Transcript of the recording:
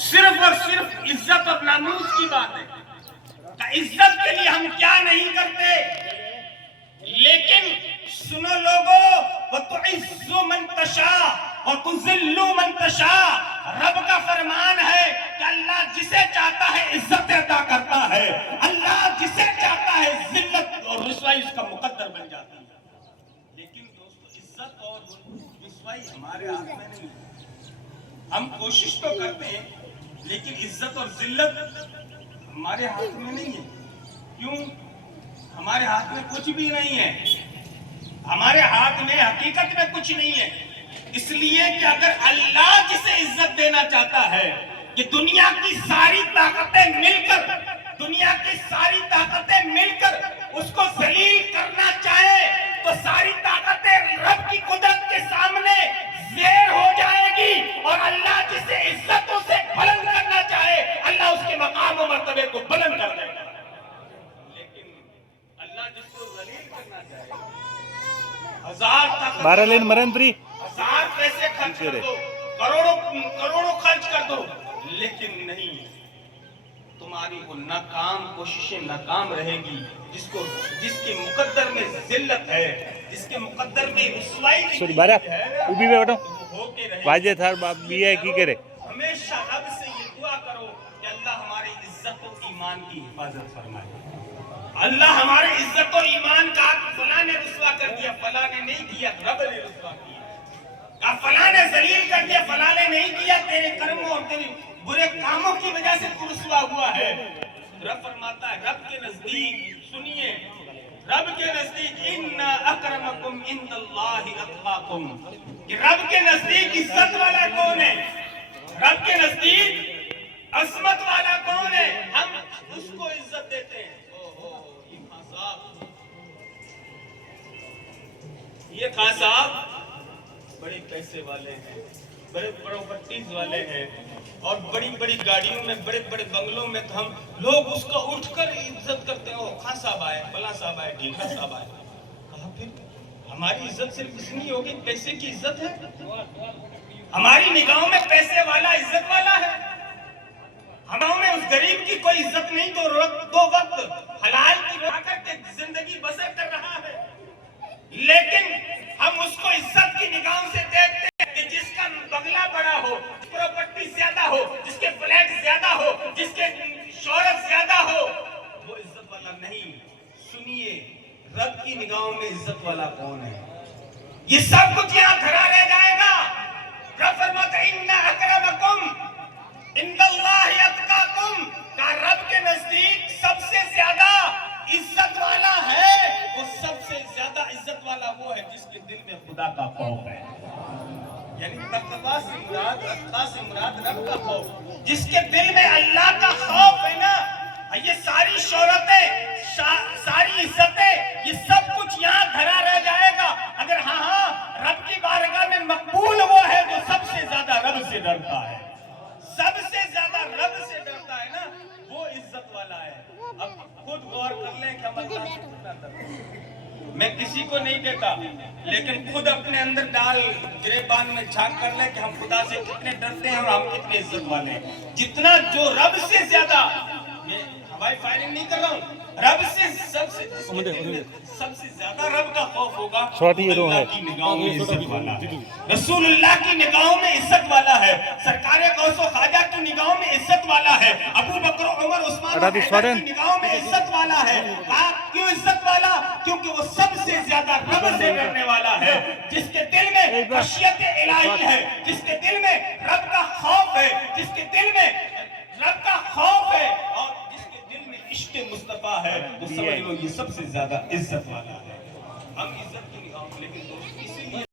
صرف اور صرف عزت اور ناموس کی بات ہے. عزت کے لیے ہم کیا نہیں کرتے. لیکن سنو لوگو، وَتُعِزُّ مَن تَشَاءُ وَتُذِلُّ مَن تَشَاءُ. رب کا فرمان ہے کہ اللہ جسے چاہتا ہے عزت عطا کرتا ہے، اللہ جسے چاہتا ہے ذلت اور رسوائی اس کا مقدر بن جاتی ہے. لیکن دوستو، عزت اور رسوائی ہمارے ہاتھ میں نہیں ہے. ہم کوشش تو کرتے ہیں لیکن عزت اور ذلت ہمارے ہاتھ میں نہیں ہے. کیوں؟ ہمارے ہاتھ میں کچھ بھی نہیں ہے. ہمارے ہاتھ میں حقیقت میں کچھ نہیں ہے. اس لیے کہ اگر اللہ جسے عزت دینا چاہتا ہے کہ دنیا کی ساری طاقتیں مل کر اس کو ذلیل کرنا چاہے تو ساری طاقتیں رب کی قدرت کے سامنے زیر ہو جائے گی. اور اللہ جسے عزتوں سے بلند کرنا چاہے اللہ اس کے مقام و مرتبے کو بلند کر دے گا. لیکن اللہ جس کو ذلیل کرنا چاہے ہزار پیسے خرچ کر دو، کروڑوں خرچ کر دو، لیکن نہیں، تمہاری وہ ناکام کوششیں ناکام رہے گی. جس کے مقدر میں ذلت ہے، جس کے مقدر میں رسوائی ہمیشہ رب سے یہ دعا کرو کہ اللہ ہماری عزت و ایمان کی حفاظت فرمائے. اللہ ہمارے عزت و ایمان کا فلاں نے رسوا کر دیا، فلاں نے نہیں کیا، رب نے رسوا کیا. فلاں نے ذلیل کر دیا، فلاں نے نہیں کیا. تیرے کرموں اور تیرے برے کاموں کی وجہ سے تو رسوا ہوا ہے. رب فرماتا ہے، رب کے نزدیک سنیے، رب کے نزدیک ان اکرمکم عند اللہ اتقاکم، کہ رب کے نزدیک عزت والا کون ہے، رب کے نزدیک عظمت والا کون ہے، ہم اس کو عزت دیتے ہیں. یہ خان صاحب بڑے پیسے والے ہیں، بڑے پراپرٹیز والے ہیں، اور بڑی بڑی گاڑیوں میں، بڑے بڑے بنگلوں میں ہم لوگ اس کا اٹھ کر عزت کرتے ہیں. خان صاحب آئے، فلاں صاحب آئے، ڈھیکا صاحب آئے. کہا پھر ہماری عزت صرف اس لیے ہوگی پیسے کی عزت ہے؟ ہماری نگاہوں میں پیسے والا عزت والا ہے. ہماروں میں اس غریب کی کوئی عزت نہیں دو وقت حلال کی کھا کر کے زندگی بسر کر رہا ہے. لیکن ہم اس کو عزت کی نگاہوں سے دیکھتے ہیں کہ جس کا بنگلہ بڑا ہو، پراپرٹی زیادہ ہو، جس کے فلیٹ زیادہ ہو، جس کے شہرت زیادہ ہو، وہ عزت والا نہیں. سنیے، رب کی نگاہوں میں عزت والا کون ہے؟ یہ سب کچھ یہاں دھرا رہ جائے گا. رب فرماتا ہے ان اکرمکم عند اللہ اتقاکم، کہ رب کے نزدیک سب سے زیادہ عزت والا ہے، وہ سب سے زیادہ عزت والا وہ ہے جس کے دل میں خدا کا خوف ہے. یعنی تقویٰ سے مراد، اتقیٰ سے مراد رب کا خوف. جس کے دل میں اللہ کا خوف ہے نا، یہ ساری شہرتیں، ساری عزتیں، یہ سب کچھ یہاں دھرا رہ جائے گا. اگر ہاں رب کی بارگاہ میں مقبول وہ ہے جو سب سے زیادہ رب سے ڈرتا ہے، سب سے زیادہ رب سے ڈرتا ہے نا، وہ عزت والا ہے. اب خود غور کر لیں کہ ہم اللہ سے کتنا ڈرتے ہیں. میں کسی کو نہیں کہتا، لیکن خود اپنے اندر ڈال گریبان میں جھانک کر لیں کہ ہم خدا سے کتنے ڈرتے ہیں اور ہم کتنے عزت والے ہیں. جتنا جو رب سے زیادہ، یہ ہوائی فائرنگ نہیں کر رہا ہوں، رب سے سب سے زیادہ رب کا خوف ہوگا، اللہ کی نگاہوں میں عزت والا ہے، رسول اللہ کی نگاہوں میں عزت والا ہے، سرکار غوث و خواجہ کی نگاہوں میں عزت والا ہے، ابو بکر عمر عثمان اور حیدر کی نگاہوں میں عزت والا ہے. کیوں عزت والا؟ کیونکہ وہ سب سے زیادہ رب سے ڈرنے والا ہے. جس کے دل میں خشیت الہی ہے، جس کے دل میں رب کا خوف ہے، جس کے دل میں رب کا خوف ہے، اور جس کے دل میں عشق مصطفیٰ ہے، وہ سمجھ لو یہ سب سے زیادہ عزت والا ہے. ہم عزت کی نگاہوں، لیکن دوست اسی لیے